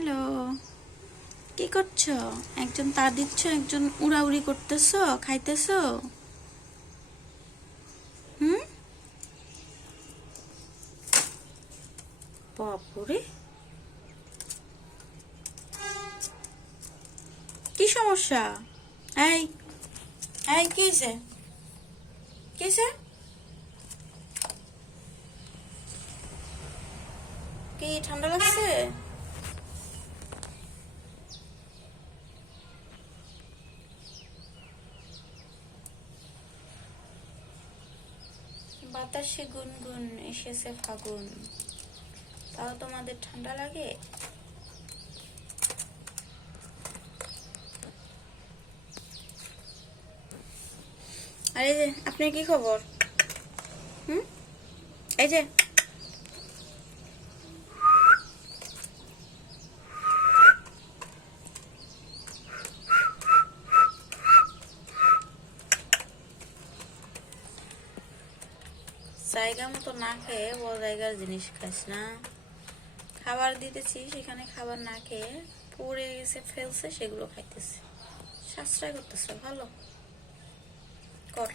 Hello. কি করছ? একজন তা দিচ্ছ একজন উড়াউড়ি করতেছো খাইতেছো? হুম? বাপুরে। কি সমস্যা? এই এই কি হয়েছে কি হয়েছে কি ঠান্ডা লাগছে? বাতাসে গুনগুন, এসেছে ফাগুন। তাও তোমাদের ঠান্ডা লাগে? আরে যে, আপনার কি খবর? হুম? এই যে জায়গা মতো না খেয়ে ও জায়গার জিনিস খাস না। খাবার দিতেছি, সেখানে খাবার না খেয়ে পড়ে গেছে, ফেলছে, সেগুলো খাইতেছে। সাশ্রয় করতেছে, ভালো। কর।